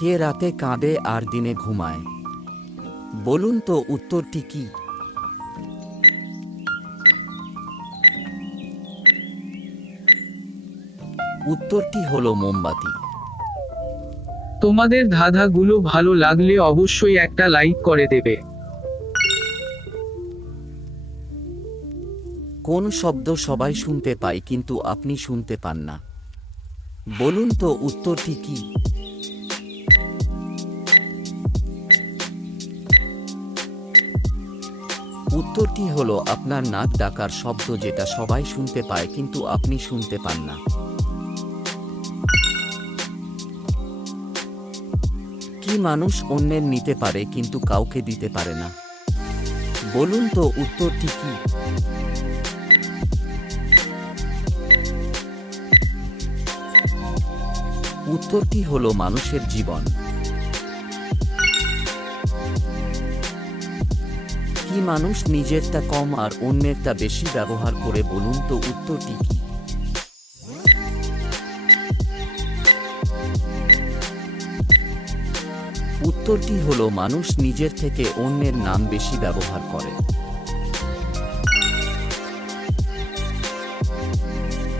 কে রাতে কাঁদে আর দিনে ঘুমায়? বলুন তো উত্তরটি কি? উত্তরটি হলো মোমবাতি। তোমাদের ধাঁধাগুলো ভালো লাগলে অবশ্যই একটা লাইক করে দেবে। কোন শব্দ সবাই শুনতে পায় কিন্তু আপনি শুনতে পান না? বলুন তো উত্তরটি কি? উত্তরটি হলো আপনার নাক ডাকার শব্দ, যেটা সবাই শুনতে পায় কিন্তু আপনি শুনতে পান না। কি মানুষ অন্যের নিতে পারে কিন্তু কাউকে দিতে পারে না? বলুন তো উত্তরটি কি? উত্তরটি হলো মানুষের জীবন। কি মানুষ নিজেরটা কম আর অন্যেরটা বেশি ব্যবহার করে? বলুন তো উত্তরটি কি? উত্তরটি হলো মানুষ নিজের থেকে অন্যের নাম বেশি ব্যবহার করে।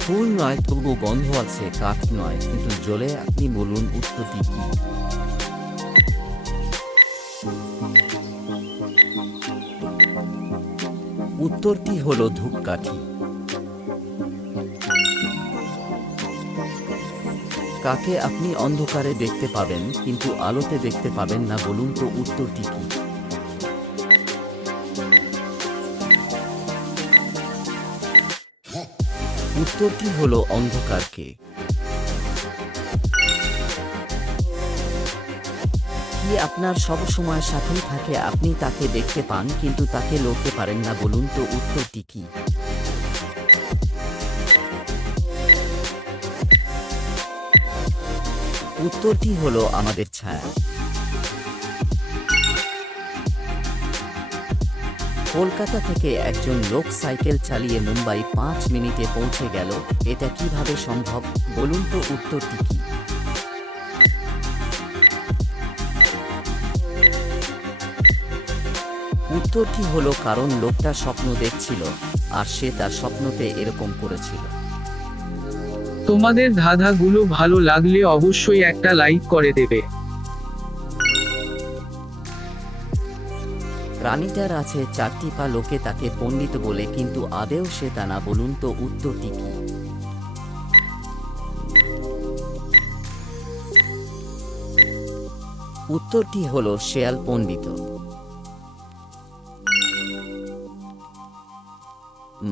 ফুল নয় তবু গন্ধ আছে, কাঠ নয় কিন্তু জ্বলে, আপনি বলুন উত্তরটি কি? উত্তরটি হলো ধূপকাঠি। কাকে আপনি অন্ধকারে দেখতে পাবেন কিন্তু আলোতে দেখতে পাবেন না? বলুন তো উত্তরটি কি? উত্তরটি হলো অন্ধকারকে। কি আপনার সব সময় সাথেই থাকে, আপনি তাকে দেখতে পান কিন্তু তাকে লড়তে পারেন না? বলুন তো উত্তরটি কি? উত্তরটি হলো আমাদের ছায়া। কলকাতা থেকে একজন লোক সাইকেল চালিয়ে মুম্বাই 5 মিনিটে পৌঁছে গেল, এটা কিভাবে সম্ভব? বলুন তো উত্তরটি কি? উত্তরটি হলো কারণ লোকটা স্বপ্ন দেখছিল আর সে তার স্বপ্নতে এরকম করেছিল। তোমাদের ধাঁধাগুলো ভালো লাগলে অবশ্যই একটা লাইক করে দেবে। প্রাণীটার আছে 4টি পা, লোকে তাকে পণ্ডিত বলে কিন্তু আদেও সে তা না। বলুন তো উত্তরটি কি? উত্তরটি হলো শেয়াল পণ্ডিত।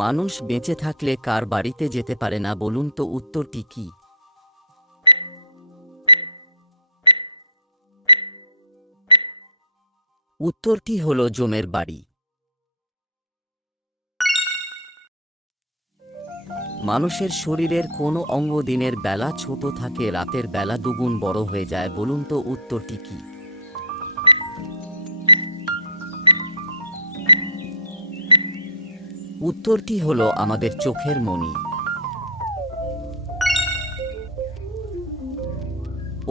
মানুষ বেঁচে থাকলে কার বাড়িতে যেতে পারে না? বলুন তো উত্তরটি কি? উত্তরটি হলো জমের বাড়ি। মানুষের শরীরের কোনো অঙ্গ দিনের বেলা ছোট থাকে, রাতের বেলা দুগুণ বড় হয়ে যায়? বলুন তো উত্তরটি কি? উত্তরটি হলো আমাদের চোখের মণি।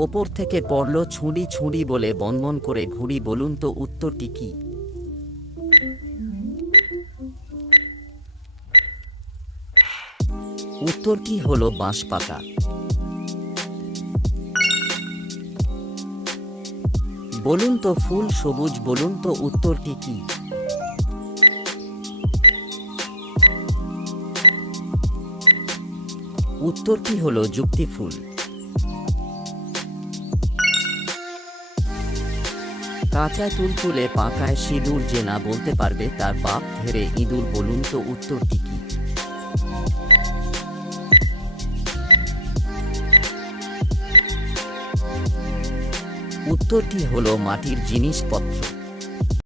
ওপর থেকে পড়ল ছুঁড়ি ছুঁড়ি বলে বনবন করে ঘুড়ি। বলুন তো উত্তরটি কি? উত্তরটি হলো বাঁশপাতা। বলুন তো ফুল সবুজ, বলুন তো উত্তরটি কি? উত্তরটি হলো যুক্তি ফুল। কাঁচা তুলতুলে পাকায় সিঁদুর, যে না বলতে পারবে তার বাপ ধেরে ইঁদুর। বলুন তো উত্তরটি কি? উত্তরটি হলো মাটির জিনিসপত্র।